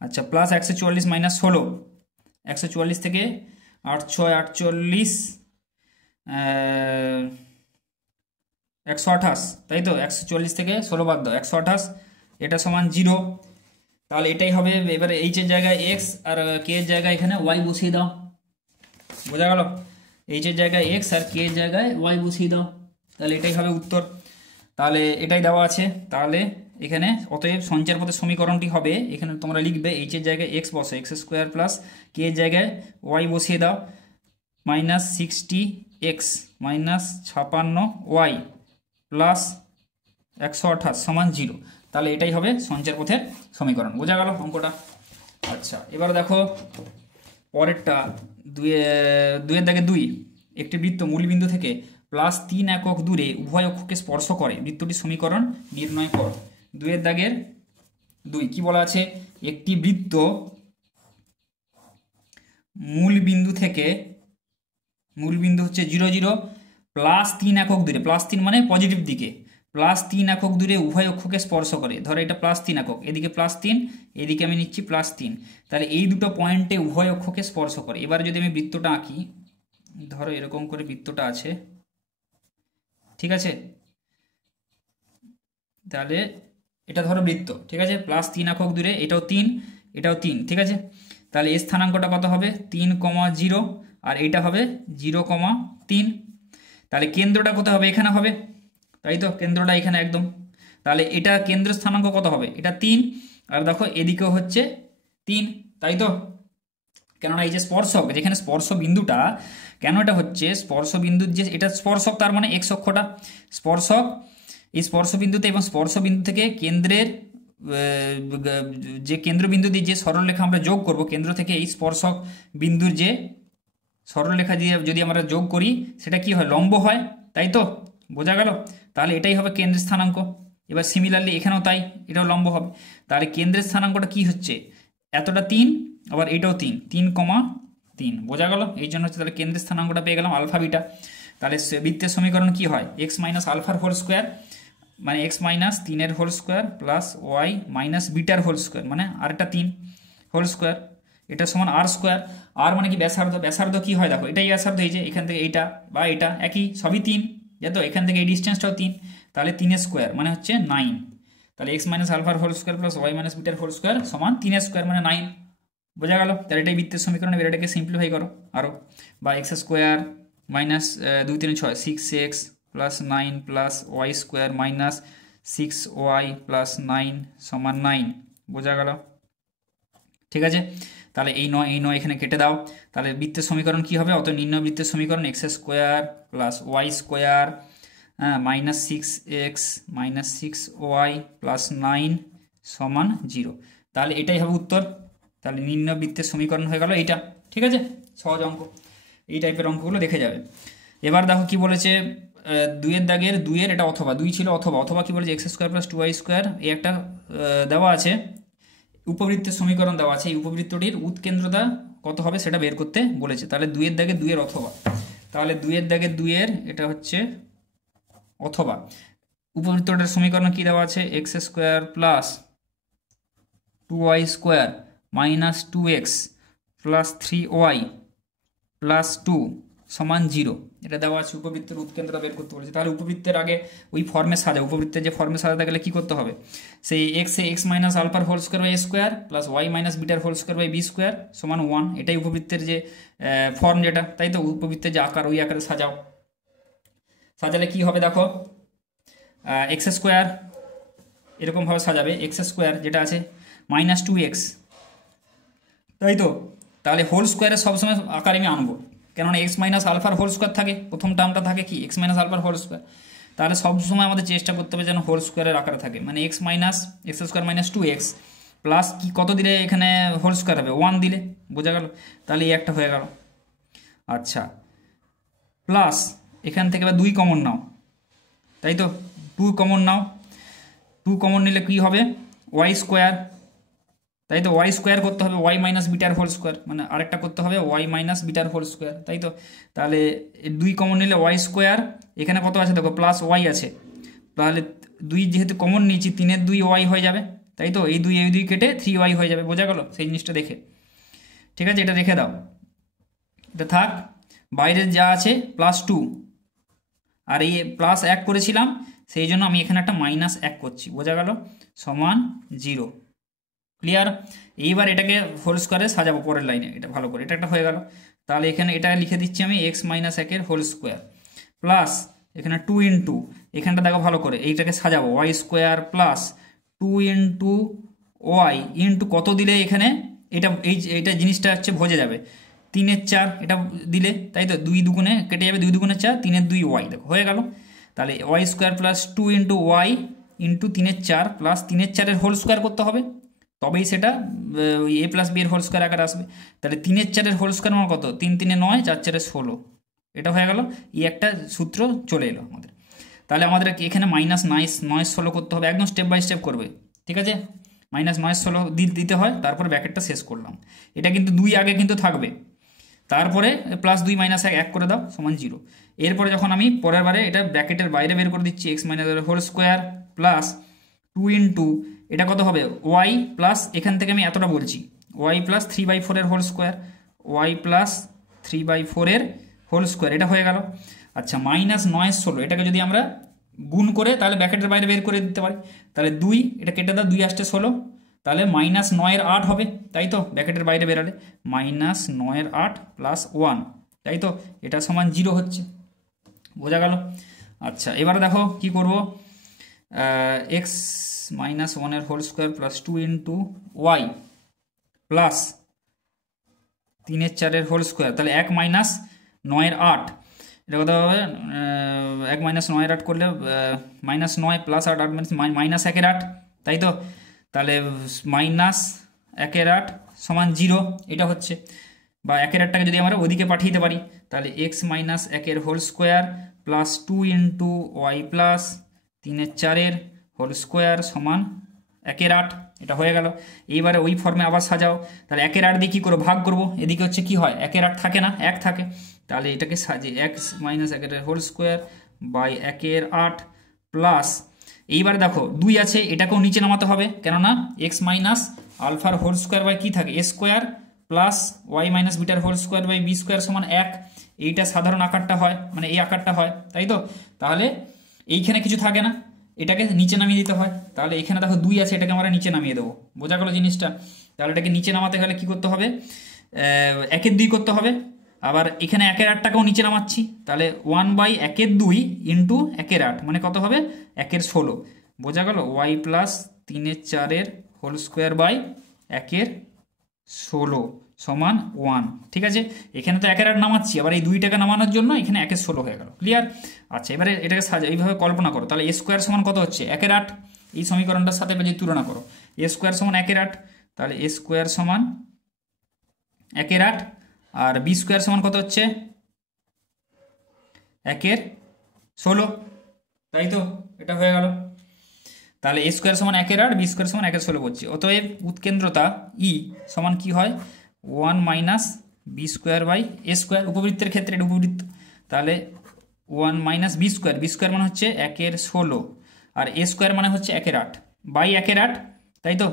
আচ্ছা প্লাস 144 মাইনাস 16, 144 থেকে 8 6 48 128, তাই তো। 144 থেকে 16 বাদ দাও, 128, এটা সমান 0। তাহলে এটাই হবে। এবারে এইচ এর জায়গায় এক্স আর কে এর জায়গায় এখানে ওয়াই বসিয়ে দাও, বোঝা গেল। এইচ এর জায়গায় এক্স আর কে এর জায়গায় ওয়াই বসিয়ে দাও, তাহলে এটাই হবে উত্তর। তাহলে এটাই দেওয়া আছে। তাহলে এখানে অতএব সঞ্চার পথের সমীকরণটি হবে, এখানে তোমরা লিখবে এইচ এর জায়গায় এক্স বসে, এক্স স্কোয়ার প্লাস কে এর জায়গায় ওয়াই বসিয়ে দাও, minus 60x minus 56y plus 128 সমান 0। তাহলে এটাই হবে সঞ্চার পথের সমীকরণ, বোঝা গেল অঙ্কটা। আচ্ছা এবার দেখো পরেরটা, দুইয়ের দাগে 2, একটি বৃত্ত মূলবিন্দু থেকে প্লাস 3 একক দূরে উভয় অক্ষকে স্পর্শ করে, বৃত্তটির সমীকরণ নির্ণয় কর। 2-এর দাগের 2 কি বলা আছে, একটি বৃত্ত মূলবিন্দু থেকে, মূলবিন্দু হচ্ছে 0 0 প্লাস 3 একক দূরে, প্লাস 3 মানে পজিটিভ দিকে, প্লাস 3 একক দূরে উভয় অক্ষকে স্পর্শ করে। ধরো এটা প্লাস 3 একক, এদিকে প্লাস 3, এদিকে আমি নিচ্ছি প্লাস 3, তাহলে এই দুটো পয়েন্টে উভয় অক্ষকে স্পর্শ করে। এবার যদি আমি বৃত্তটা আঁকি, ধরো এরকম করে বৃত্তটা আছে, ঠিক আছে। তাহলে এটা ধরো বৃত্ত, ঠিক আছে, প্লাস 3 একক দূরে, এটাও 3 এটাও 3, ঠিক আছে। তাহলে এই স্থানাঙ্কটা কত হবে, 3, 0 আর এটা হবে 0, 3। তাহলে কেন্দ্রটা কোথায় হবে, এখানে হবে, তাই তো, কেন্দ্রটা এখানে একদম। তাহলে এটা কেন্দ্র স্থানাঙ্ক কত হবে, এটা 3, আর দেখো এদিকেও হচ্ছে 3, তাই তো। কেননা এই যে স্পর্শক, যেখানে স্পর্শ বিন্দুটা, কেন এটা হচ্ছে স্পর্শ বিন্দুর যে এটা স্পর্শক, তার মানে এক্স অক্ষটা স্পর্শক, এই স্পর্শ বিন্দুতে এবং স্পর্শ বিন্দু থেকে কেন্দ্রের যে কেন্দ্রবিন্দু দিয়ে যে সরলরেখা আমরা যোগ করব, কেন্দ্র থেকে এই স্পর্শক বিন্দুর যে সরলরেখা দিয়ে যদি আমরা যোগ করি সেটা কি হয়, লম্ব হয়, তাই তো, বোঝা গেল। তাহলে এটাই হবে কেন্দ্রের স্থানাঙ্ক। এবার সিমিলারলি এখানেও তাই, এটাও লম্ব হবে। তাহলে কেন্দ্রের স্থানাঙ্কটা কি হচ্ছে, এতটা 3, আবার এটাও 3, 3, 3, বোঝা গেল। এই জন্য হচ্ছে তাহলে কেন্দ্রের স্থানাঙ্কটা পেয়ে গেলাম আলফা বিটা। তাহলে বৃত্তের সমীকরণ কি হয়, এক্স মাইনাস আলফার হোল স্কোয়ার মানে এক্স মাইনাস 3-এর whole square plus Y minus বিটার হোল স্কোয়ার মানে আরেকটা 3 হোল স্কোয়ার এটা সমান আর স্কোয়ার। আর মানে কি ব্যাসার্ধ, ব্যাসার্ধ কি হয় দেখো, এটাই ব্যাসার্ধ, এই যে এখান থেকে এইটা বা এটা একই, সবই 3, যেহেতু এখান থেকে এই ডিস্টেন্সটাও 3, তাহলে 3 স্কোয়ার মানে হচ্ছে 9। তাহলে এক্স মাইনাস আলফার whole square plus Y minus বিটার হোল স্কোয়ার সমান 3 স্কোয়ার মানে 9। বোঝা গেল? তাহলে এটাই বৃত্তের সমীকরণ। এটাকে সিম্পলিফাই করো আরও, বা X square minus 2 3 6 6x plus 9 plus Y square minus 6y plus 9 সমান 9। বোঝা গেল? ঠিক আছে, তাহলে এই নয় এখানে কেটে দাও। তাহলে বৃত্তের সমীকরণ কি হবে? অত নির্ণয় বৃত্তের সমীকরণ X square plus Y square minus 6x minus 6y plus 9 সমান 0। তাহলে এটাই হবে উত্তর। তাহলে নির্ণয় বৃত্তের সমীকরণ হয়ে গেল এইটা। ঠিক আছে, সহজ অঙ্ক। এই টাইপের অঙ্কগুলো দেখে যাবে। এবার দেখো কি বলেছে, 2-এর দাগের 2-এর এটা অথবা 2 ছিল, অথবা কি বলেছে, x square plus 2y square, এই একটা দেওয়া আছে, উপবৃত্তের সমীকরণ দেওয়া আছে। এই উপবৃত্তটির উৎকেন্দ্রতা কত হবে সেটা বের করতে বলেছে। তাহলে 2-এর দাগে 2-এর অথবা, তাহলে 2-এর দাগে 2-এর এটা হচ্ছে অথবা। উপবৃত্তটার সমীকরণ কি দেওয়া আছে, x square plus 2y square minus 2x plus 3y plus 2 সমান 0। এটা দেওয়া আছে, উপবৃত্তের উৎকেন্দ্রতা বের করতে বলেছে। তাহলে উপবৃত্তের আগে ওই ফর্মে সাজা, উপবৃত্তের যে ফর্মে সাজাতে গেলে কী করতে হবে, সেই এক্স মাইনাস আলফার whole square by square plus Y minus বিটার whole square by B square সমান 1। এটাই উপবৃত্তের যে ফর্ম যেটা, তাই তো? উপবৃত্তের যে আকার, ওই আকারে সাজাও। সাজালে কি হবে দেখো, এক্স স্কোয়ার এরকমভাবে সাজাবে, এক্স স্কোয়ার যেটা আছে মাইনাস 2x, তাই তো? তাহলে হোল স্কোয়ারের সবসময় আকারে আমি আনবো, কেননা এক্স মাইনাস আলফার হোল স্কোয়ার থাকে, প্রথম টার্মটা থাকে কি এক্স মাইনাস আলফার হোল স্কোয়ার। তাহলে সবসময় আমাদের চেষ্টা করতে হবে যেন হোল স্কোয়ারের আকারে থাকে, মানে x square minus 2x plus কি কত দিলে এখানে হোল স্কোয়ার হবে, 1 দিলে। বোঝা গেল? তাহলে এই একটা হয়ে গেল। আচ্ছা, প্লাস এখান থেকে এবার 2 কমন নাও, তাই তো? 2 কমন নাও, 2 কমন নিলে কি হবে, ওয়াই স্কোয়ার, তাই তো? ওয়াই স্কোয়ার করতে হবে ওয়াই মাইনাস বিটার হোল স্কোয়ার, মানে আরেকটা করতে হবে ওয়াই মাইনাস বিটার হোল স্কোয়ার, তাই তো? তাহলে 2 কমন নিলে ওয়াই স্কোয়ার, এখানে কত আছে দেখো, প্লাস ওয়াই আছে। তাহলে 2 যেহেতু কমন নিয়েছি, 3-এর 2 ওয়াই হয়ে যাবে, তাই তো? এই 2 কেটে 3y হয়ে যাবে। বোঝা গেল সেই জিনিসটা দেখে? ঠিক আছে, এটা রেখে দাও, এটা থাক। বাইরে যা আছে প্লাস 2, আর এই প্লাস 1 করেছিলাম, সেই জন্য আমি এখানে একটা মাইনাস 1 করছি। বোঝা গেল? সমান 0। ক্লিয়ার? এইবার এটাকে হোল স্কোয়ারে সাজাবো পরের লাইনে, এটা ভালো করে, এটা একটা হয়ে গেল। তাহলে এখানে এটা লিখে দিচ্ছি আমি, এক্স মাইনাস 1-এর হোল স্কোয়ার প্লাস এখানে 2 ইন্টু, এখানটা দেখো ভালো করে, এইটাকে সাজাবো Y square plus 2 into Y into কত দিলে এখানে এইটা জিনিসটা হচ্ছে ভজে যাবে, 3-এর 4 এটা দিলে, তাই তো? 2 দুগুণে কেটে যাবে, 2 দুগুণে 4, 3-এর 2 ওয়াই, দেখো হয়ে গেল। তাহলে Y square plus 2 into Y into 3-এর 4 প্লাস 3-এর 4-এর হোল স্কোয়ার করতে হবে, তবেই সেটা এ প্লাস বি এর হোল স্কোয়ার আকারে আসবে। তাহলে 3-এর 4-এর হোল স্কোয়ার মানে কত, 3 3-এ 9, 4 4-এ 16, এটা হয়ে গেল। এই একটা সূত্র চলে এলো আমাদের। তাহলে আমাদের এখানে মাইনাস 9 16 করতে হবে, একদম স্টেপ বাই স্টেপ করবে। ঠিক আছে, মাইনাস 9 16 দিতে হয়, তারপরে ব্র্যাকেটটা শেষ করলাম। এটা কিন্তু 2 আগে কিন্তু থাকবে, তারপরে প্লাস 2 মাইনাস 1 করে দাও সমান 0। এরপরে যখন আমি পরের বারে এটা ব্র্যাকেটের বাইরে বের করে দিচ্ছি, X minus whole square plus 2 into এটা কত হবে, ওয়াই প্লাস এখান থেকে আমি এতটা বলছি, ওয়াই প্লাস 3/4-এর হোল স্কোয়ার, ওয়াই প্লাস 3/4-এর হোল স্কোয়ার, এটা হয়ে গেল। আচ্ছা, মাইনাস 9 16 এটাকে যদি আমরা গুণ করে তাহলে ব্র্যাকেটের বাইরে বের করে দিতে পারি। তাহলে 2, এটা কেটে দাও, 2 আসতে 16, তাহলে মাইনাস 9-এর 8 হবে, তাই তো? ব্র্যাকেটের বাইরে বেরালে মাইনাস 9-এর 8 প্লাস 1, তাই তো? এটা সমান 0 হচ্ছে। বোঝা গেল? আচ্ছা, এবারে দেখো কি করব, এক্স মাইনাস 1-এর whole square plus 2 into Y plus 3-এর 4-এর হোল স্কোয়ার, তাহলে 1 মাইনাস 9-এর 8, এটা কত হবে, 1 মাইনাস 9-এর 8 করলে মাইনাস 9 প্লাস 8 মাইনাস 1-এর 8, তাই তো? তাহলে মাইনাস 1-এর 8 সমান 0, এটা হচ্ছে। বা 1-এর 8টাকে যদি আমরা ওদিকে পাঠিয়ে দিতে পারি, তাহলে এক্স মাইনাস 1-এর whole square plus 2 into Y plus 3-এর 4-এর হোল স্কোয়ার সমান 1-এর 8, এটা হয়ে গেল। এইবারে ওই ফর্মে আবার সাজাও। তাহলে 1-এর 8 দিয়ে কী করবো, ভাগ করবো। এদিকে হচ্ছে কি হয়, 1-এর 8 থাকে না, 1 থাকে। তাহলে এটাকে সাজিয়ে এক্স মাইনাস 1-এর হোল স্কোয়ার বাই 1-এর 8 প্লাস, এইবারে দেখো 2 আছে, এটাকেও নিচে নামাতে হবে, কেননা এক্স মাইনাস আলফার হোল স্কোয়ার বাই কী থাকে, A square plus Y minus বিটার whole square by B square সমান 1। এইটা সাধারণ আকারটা হয়, মানে এই আকারটা হয়, তাই তো? তাহলে এইখানে কিছু থাকে না, এটাকে নিচে নামিয়ে দিতে হয়। তাহলে এখানে দেখো 2 আছে, এটাকে আমরা নিচে নামিয়ে দেবো। বোঝা গেল জিনিসটা? তাহলে এটাকে নিচে নামাতে গেলে কি করতে হবে? 1-2 করতে হবে। আবার এখানে 1/8টাকেও নিচে নামাচ্ছি, তাহলে 1/1/2 ইন্টু 1/8 মানে কত হবে? 1/16। বোঝা গেল? Y plus 3/4 whole square by 1/16 সমান 1। ঠিক আছে, এখানে তো 1/8 নামাচ্ছি, আবার এই 2টাকে নামানোর জন্য এখানে 1/16 হয়ে গেল। ক্লিয়ার? আচ্ছা, এবারে এটাকে এইভাবে কল্পনা করো। তাহলে এ স্কোয়ার সমান কত হচ্ছে? 1/8। এই সমীকরণটার সাথে যদি তুলনা করো, এ স্কোয়ার সমান 1/8, তাহলে এ স্কোয়ার সমান 1/8 আর বি স্কোয়ার সমান কত হচ্ছে? 1/16, তাই তো? এটা হয়ে গেল। তাহলে এ স্কোয়ার সমান 1/8, বি স্কোয়ার সমান 1/16 বলছি। অতএব উৎকেন্দ্রতা ই সমান কি হয়? 1 minus B square by A square. উপবৃত্তের ক্ষেত্রে এটা উপবৃত্ত, তাহলে 1 minus B square. B square মানে হচ্ছে 1/16 আর এ স্কোয়ার মানে হচ্ছে 1/8 বাই 1/8, তাই তো?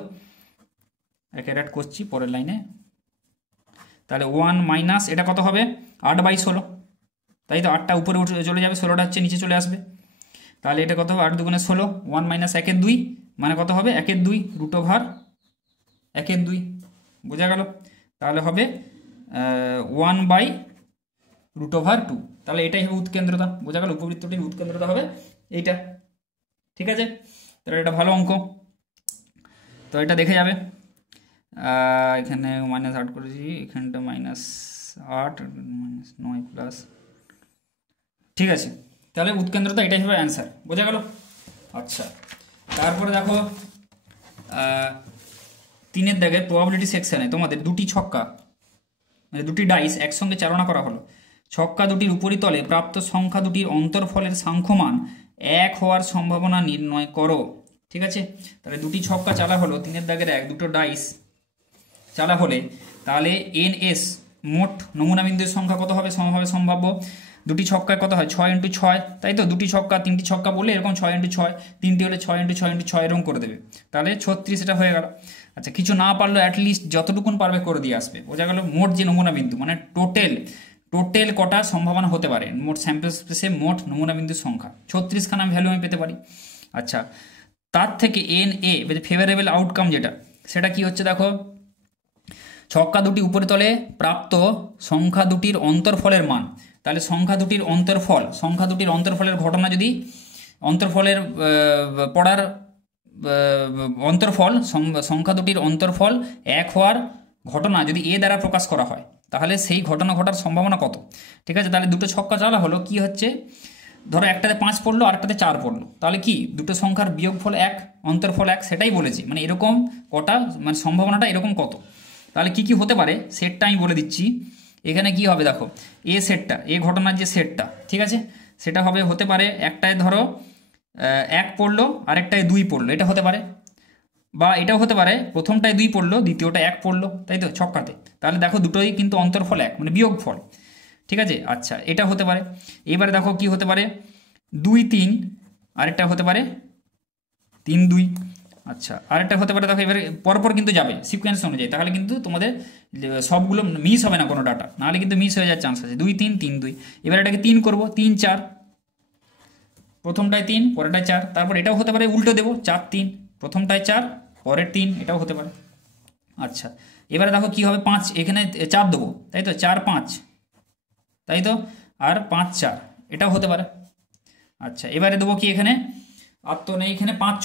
1/8 করছি পরের লাইনে। তাহলে 1 মাইনাস এটা কত হবে? 8/16, তাই তো? 8টা উপরে উঠে চলে যাবে, 16টা হচ্ছে নিচে চলে আসবে। তাহলে এটা কত হবে? 8 দুগুণে 16। 1 মাইনাস 1/2 মানে কত হবে? 1/2 রুট ওভার 1/2। বোঝা গেল? তাহলে হবে 1/√2। তাহলে এটাই হবে উৎকেন্দ্রতা। বোঝা গেল? উপবৃত্তটির উৎকেন্দ্রতা হবে এইটা। ঠিক আছে, তাহলে এটা ভালো অঙ্ক, তো এটা দেখে যাবে। এখানে -8 করেছি, এখানটা -8 -9 প্লাস। ঠিক আছে, তাহলে উৎকেন্দ্রতা এটাই হবে অ্যান্সার। বোঝা গেল? আচ্ছা, তারপরে দেখো 3-এর দাগের প্রবাবিলিটি সেকশনে তোমাদের দুটি ছক্কা, মানে দুটি ডাইস একসঙ্গে চালনা করা হলো। ছক্কা দুটির উপরিতলে প্রাপ্ত সংখ্যা দুটির অন্তর্ফলের সাংখ্যমান 1 হওয়ার সম্ভাবনা নির্ণয় করো। ঠিক আছে, তাহলে দুটি ছক্কা চালা হলো, 3-এর দাগের দুটো ডাইস চালা হলে তাহলে NS মোট নমুনা বিন্দুর সংখ্যা কত হবে? সমভাবে সম্ভাব্য। দুটি ছক্কায় কত হয়? 6 × 6, তাই তো? দুটি ছক্কা, 3টি ছক্কা বললে এরকম 6 × 6, 3টি হলে 6 × 6 × 6 এরকম করে দেবে, তাহলে 36। এটা হয়ে গেল। আচ্ছা, কিছু না পারলেও অ্যাটলিস্ট যতটুকুন পারবে করে দিয়ে আসবে। বোঝা গেল? মোট যে নমুনা বিন্দু মানে টোটাল কটা সম্ভাবনা হতে পারে, মোট স্যাম্পল স্পেসে মোট নমুনা বিন্দুর সংখ্যা 36খানা ভ্যালু আমি পেতে পারি। আচ্ছা, তার থেকে NA ফেভারেবল আউটকাম যেটা, সেটা কি হচ্ছে? দেখো, ছক্কা দুটি উপরিতলে প্রাপ্ত সংখ্যা দুটির অন্তর্ফলের মান। তাহলে সংখ্যা দুটির অন্তর্ফলের ঘটনা যদি অন্তর্ফলের পড়ার অন্তর্ফল সংখ্যা দুটির অন্তর্ফল 1 হওয়ার ঘটনা যদি এ দ্বারা প্রকাশ করা হয়, তাহলে সেই ঘটনা ঘটার সম্ভাবনা কত? ঠিক আছে, তাহলে দুটো ছক্কা চালা হলো, কি হচ্ছে? ধরো একটাতে 5 পড়লো আর একটাতে 4 পড়লো, তাহলে কি দুটো সংখ্যার বিয়োগফল 1, অন্তর্ফল 1, সেটাই বলেছি। মানে এরকম কটা, মানে সম্ভাবনাটা এরকম কত। তাহলে কি কি হতে পারে সেটটা আমি বলে দিচ্ছি। এখানে কি হবে দেখো, এ সেটটা, এ ঘটনার যে সেটটা, ঠিক আছে, সেটা হতে পারে একটায় ধরো 1 পড়লো আর একটায় 2 পড়লো, এটা হতে পারে। বা এটাও হতে পারে প্রথমটায় 2 পড়লো, দ্বিতীয়টা 1 পড়লো, তাই তো ছক্কাতে। তাহলে দেখো দুটোই কিন্তু অন্তর্ফল 1, মানে বিয়োগফল। ঠিক আছে, আচ্ছা, এটা হতে পারে। এবারে দেখো কি হতে পারে, 2 3, আরেকটা হতে পারে 3 2। আচ্ছা, আরেকটা হতে পারে, দেখো এবারে পরপর কিন্তু যাবে সিকোয়েন্স অনুযায়ী, তাহলে কিন্তু তোমাদের সবগুলো মিস হবে না কোনো ডাটা, নাহলে কিন্তু মিস হয়ে যাওয়ার চান্স আছে। 2 3 3 2। এবার এটাকে 3 করবো, 3 4, প্রথমটায় 3 পরেরটায় 4। তারপর এটাও হতে পারে উল্টো দেবো, 4 3, প্রথমটায় 4 পরের 3, এটাও হতে পারে। আচ্ছা, এবারে দেখো কি হবে, 5 এখানে 4 দেবো, তাই তো? 4 5, তাই তো? আর 5 4, এটাও হতে পারে। আচ্ছা, এবারে দেবো কি এখানে, আর তো নেই এখানে 5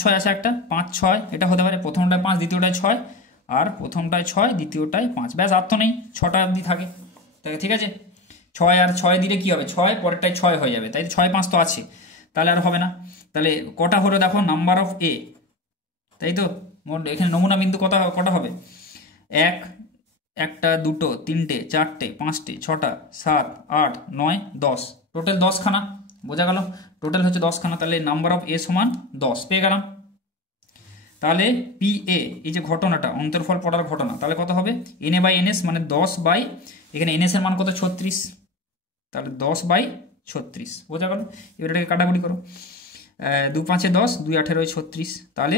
6 আছে একটা, 5 6, এটা হতে পারে। প্রথমটায় 5, দ্বিতীয়টায় 6, আর প্রথমটায় 6, দ্বিতীয়টায় 5, ব্যাস, আর তো নেই, 6টা অবধি থাকে। তাই ঠিক আছে, 6 আর 6 দিলে কি হবে, 6 পরেরটায় 6 হয়ে যাবে, তাই 6 5 তো আছে, তাহলে আর হবে না। তাহলে কটা হলো দেখো, নাম্বার অফ এ, তাই তো? এখানে নমুনা বিন্দু কটা হবে, 1 একটা, দুটো, 3টে, 4টে, 5টে, 6টা, 7 8 9 10, টোটাল 10খানা। বোঝা গেল? টোটাল হচ্ছে 10খানা। তাহলে নাম্বার অফ এ সমান 10 পেয়ে গেলাম। তাহলে পি এ, এই যে ঘটনাটা অন্তর্ফল পড়ার ঘটনা, তাহলে কত হবে, N A by N S, মানে 10 বাই, এখানে এন এস এর মান কত, 36, তাহলে 10/36। বোঝা গেল? এবার এটাকে কাটাকুটি করো, 2 5 10, 2 18 36, তাহলে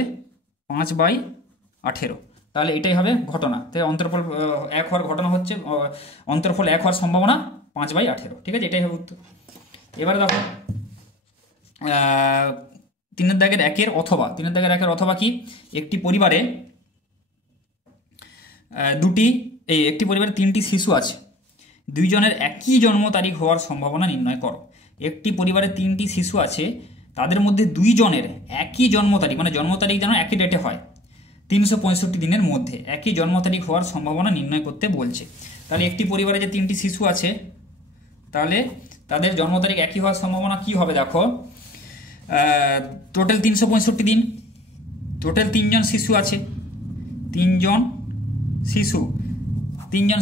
5/18। তাহলে এটাই হবে ঘটনা। তাই অন্তরফল 1 হওয়ার ঘটনা হচ্ছে অন্তরফল 1 হওয়ার সম্ভাবনা 5/18। ঠিক আছে, এটাই হবে উত্তর। এবারে দেখো 3 দাগের 1-এর অথবা, 3 দাগের 1-এর অথবা কি, একটি পরিবারে একটি পরিবারে 3টি শিশু আছে, 2 জনের একই জন্ম তারিখ হওয়ার সম্ভাবনা নির্ণয় করো। একটি পরিবারে 3টি শিশু আছে, তাদের মধ্যে 2 জনের একই জন্ম তারিখ, মানে জন্ম তারিখ যেন একই ডেটে হয়, 365 দিনের মধ্যে একই জন্ম তারিখ হওয়ার সম্ভাবনা নির্ণয় করতে বলছে। তাহলে একটি পরিবারে যে 3টি শিশু আছে, তাহলে তাদের জন্ম তারিখ একই হওয়ার সম্ভাবনা কি হবে দেখো, টোটাল 365 দিন, টোটাল 3 জন শিশু আছে, 3 জন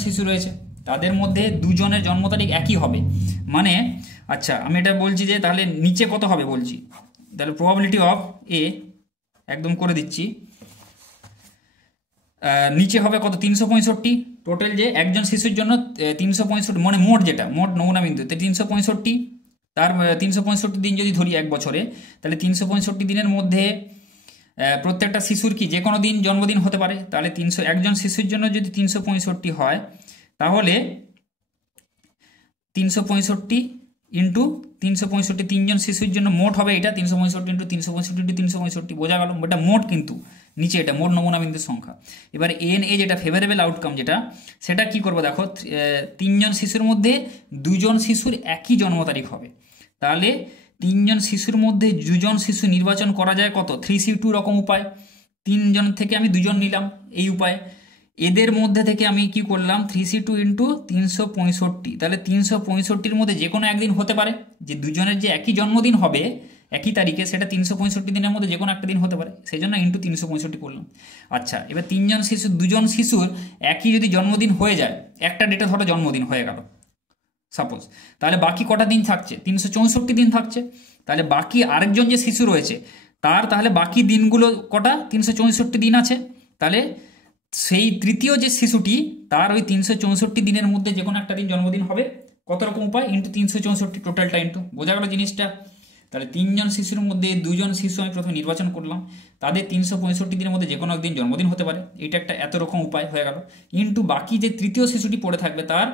শিশু রয়েছে, তাদের মধ্যে 2 জনের জন্ম তারিখ একই হবে। মানে আচ্ছা আমি এটা বলছি যে তাহলে নিচে কত হবে বলছি, তাহলে প্রবাবিলিটি অফ এ একদম করে দিচ্ছি, নিচে হবে কত 365, টোটাল যে একজন শিশুর জন্য 365, মানে মোট যেটা মোট নমুনা বিন্দু 365, তার 365 দিন যদি ধরি এক বছরে, তাহলে 365 দিনের মধ্যে প্রত্যেকটা শিশুর কি যে কোনো দিন জন্মদিন হতে পারে। তাহলে একজন শিশুর জন্য যদি 365 হয়, তাহলে 365 ইন্টু 365, 3 জন শিশুর জন্য মোট হবে এটা 365 ইন্টু 365 ইন্টু 365, বোঝা গেল, এটা মোট, কিন্তু নিচে এটা মোট নমুনা বিন্দুর সংখ্যা। এবার NA যেটা ফেভারেবল আউটকাম যেটা, সেটা কি করবো দেখো, 3 জন শিশুর মধ্যে 2 জন শিশুর একই জন্ম তারিখ হবে। তাহলে 3 জন শিশুর মধ্যে 2 জন শিশু নির্বাচন করা যায় কত, 3C2 রকম উপায়, 3 জন থেকে আমি 2 জন নিলাম এই উপায়, এদের মধ্যে থেকে আমি কি করলাম 3C2 ইন্টু 365, তাহলে 365-র মধ্যে যে কোনো একদিন হতে পারে, যে 2 জনের যে একই জন্মদিন হবে একই তারিখে, সেটা 365 দিনের মধ্যে যে কোনো একটা দিন হতে পারে, সেই জন্য ইন্টু 365 করলাম। আচ্ছা এবার 3 জন শিশু, 2 জন শিশুর একই যদি জন্মদিন হয়ে যায়, একটা ডেটে ধরো জন্মদিন হয়ে গেল সাপোজ, তাহলে বাকি কটা দিন থাকছে, 364 দিন থাকছে। তাহলে বাকি আরেকজন যে শিশু রয়েছে তাহলে বাকি দিনগুলো কটা, 364 দিন আছে। তাহলে সেই তৃতীয় যে শিশুটি, তার ওই 364 দিনের মধ্যে যে কোনো একটা দিন জন্মদিন হবে, কত রকম উপায়, ইন্টু 364 টোটালটা ইন্টু, বোঝা গেল জিনিসটা। তাহলে 3 জন শিশুর মধ্যে 2 জন শিশু আমি প্রথমে নির্বাচন করলাম, তাদের 365 দিনের মধ্যে যে কোনো একদিন জন্মদিন হতে পারে, এটা একটা এত রকম উপায় হয়ে গেল, ইন্টু বাকি যে তৃতীয় শিশুটি পড়ে থাকবে তার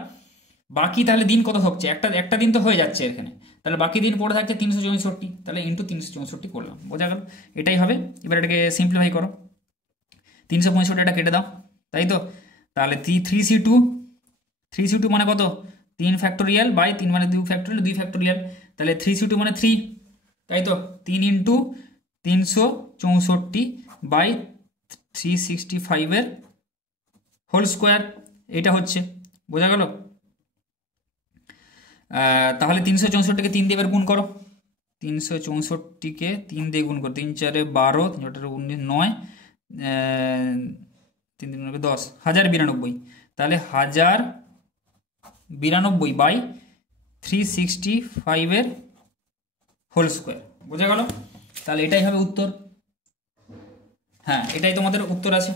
বাকি তাহলে দিন কত থাকছে, একটা দিন তো হয়ে যাচ্ছে এখানে, তাহলে বাকি দিন পড়ে থাকছে 364, তাহলে ইন্টু 364 করলাম, বোঝা গেল, এটাই হবে। এবার এটাকে সিম্পলিফাই করো, 365 এটা কেটে দাও, তাই তো। তাহলে 3C2 মানে কত, 3 ফ্যাক্টোরিয়াল বাই 3 মানে 2 ফ্যাক্টোরিয়াল, 2 ফ্যাক্টোরিয়াল, তাহলে 3C2 মানে 3, তাই তো, 3 ইন্টু 364 বাই 365 হোল স্কোয়ার, এটা হচ্ছে, বোঝা গেল। তাহলে 364-কে 3 দিয়ে এবার গুণ করো, 364-কে 3 দিয়ে গুণ করো, 3 4 12, 3 19 9, 3 3 10, 1092, তাহলে 1092 বাই 365 হোল স্কোয়ার, বোঝা গেল। তাহলে এটাই হবে উত্তর, হ্যাঁ এটাই তোমাদের উত্তর আছে,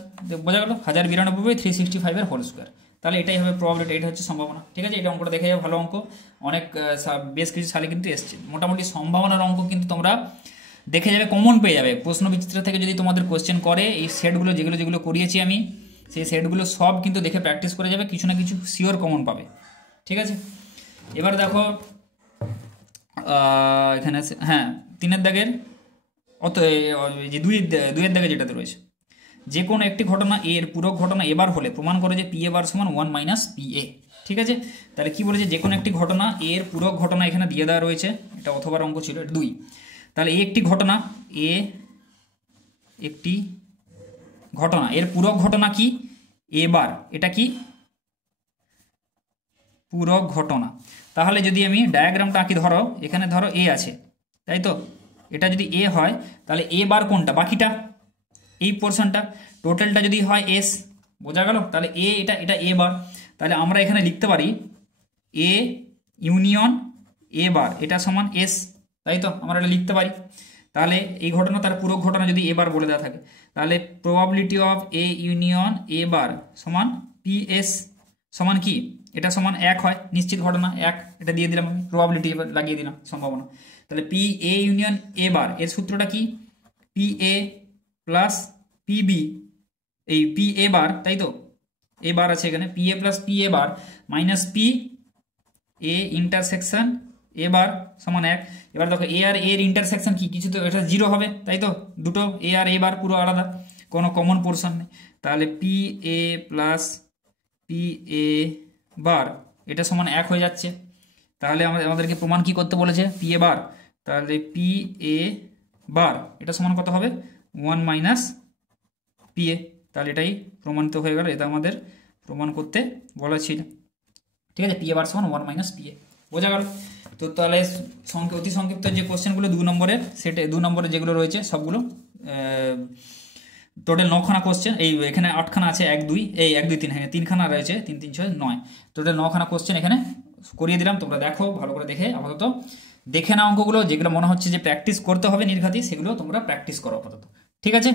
বোঝা গেল, 1092 বাই 365 হোল স্কোয়ার, তাহলে এটাই হবে প্রবাবিলিটি, এটা হচ্ছে সম্ভাবনা। ঠিক আছে, এটা অঙ্কটা দেখে যাবে, ভালো অঙ্ক, অনেক বেশ কিছু সালে কিন্তু এসছে, মোটামুটি সম্ভাবনার অঙ্ক কিন্তু তোমরা দেখে যাবে, কমন পেয়ে যাবে। প্রশ্ন বিচিত্র থেকে যদি তোমাদের কোশ্চেন করে, এই সেটগুলো যেগুলো করিয়েছি আমি, সেই সেটগুলো সব কিন্তু দেখে প্র্যাকটিস করে যাবে, কিছু না কিছু শিওর কমন পাবে। ঠিক আছে, এবার দেখো এখানে হ্যাঁ 3 দাগের যে 2 দাগে যেটাতে রয়েছে, যে কোনো একটি ঘটনা এর পূরক ঘটনা এবার হলে প্রমাণ করে যে PA বার সমান 1 মাইনাস PA। ঠিক আছে, তাহলে কি বলেছে, যে কোনো একটি ঘটনা এর পূরক ঘটনা এখানে দিয়ে দেওয়া রয়েছে, এটা অথবার অঙ্ক ছিল 2, তাহলে একটি ঘটনা এর পূরক ঘটনা কি A বার, এটা কি পূরক ঘটনা। তাহলে যদি আমি ডায়াগ্রামটা আঁকি, ধরো এখানে ধরো A আছে, তাই তো, এটা যদি A হয় তাহলে A বার কোনটা, বাকিটা এই পোর্শনটা, টোটালটা যদি হয় S, বোঝা গেল, তাহলে এটা A বার, তাহলে আমরা এখানে লিখতে পারি A ইউনিয়ন A বার এটা সমান S, তাই তো, আমরা এটা লিখতে পারি। তাহলে এই ঘটনা, তার পুরো ঘটনা যদি A বার বলে দেওয়া থাকে, তাহলে probability of A union A বার সমান PS সমান কি, এটা সমান 1 হয়, নিশ্চিত ঘটনা 1, এটা দিয়ে দিলাম আমি, প্রবাবিলিটি এবার লাগিয়ে দিলাম সম্ভাবনা। তাহলে PA ইউনিয়ন A বার এর সূত্রটা কি, PA প্লাস PB এই পি এ বার, তাই তো এ বার আছে এখানে, P A plus P A bar minus P A intersection A bar সমান 1। এবার দেখো এ আর এর ইন্টারসেকশন কি, কিছু তো এটা 0 হবে, তাই তো দুটো এ আর এ বার পুরো আলাদা, কোনো কমন পোর্শন নেই। তাহলে P A plus P A bar এটা সমান 1 হয়ে যাচ্ছে। তাহলে আমাদেরকে প্রমাণ কি করতে বলেছে, পি এ বার, তাহলে পি এ বার এটা সমান কত হবে 1 মাইনাস পি এ। তাহলে এটাই প্রমাণিত হয়ে গেল, এটা আমাদের প্রমাণ করতে বলা ছিল। ঠিক আছে, পি এ বার সমান 1 মাইনাস পি এ, বোঝা গেল। তো তাহলে অতি সংক্ষিপ্ত যে কোশ্চেনগুলো 2 নম্বরের সেটে 2 নম্বরে যেগুলো রয়েছে সবগুলো টোটাল 9খানা কোশ্চেন, এই এখানে 8খানা আছে, 1 2 এই 1 2 3, হ্যাঁ 3খানা রয়েছে, 3 3 6 9, টোটাল 9খানা কোশ্চেন এখানে করিয়ে দিলাম। তোমরা দেখো ভালো করে, দেখে আপাতত দেখে না অঙ্কগুলো, যেগুলো মনে হচ্ছে যে প্র্যাকটিস করতে হবে নির্ঘাতই, সেগুলো তোমরা প্র্যাকটিস করো আপাতত। ঠিক আছে।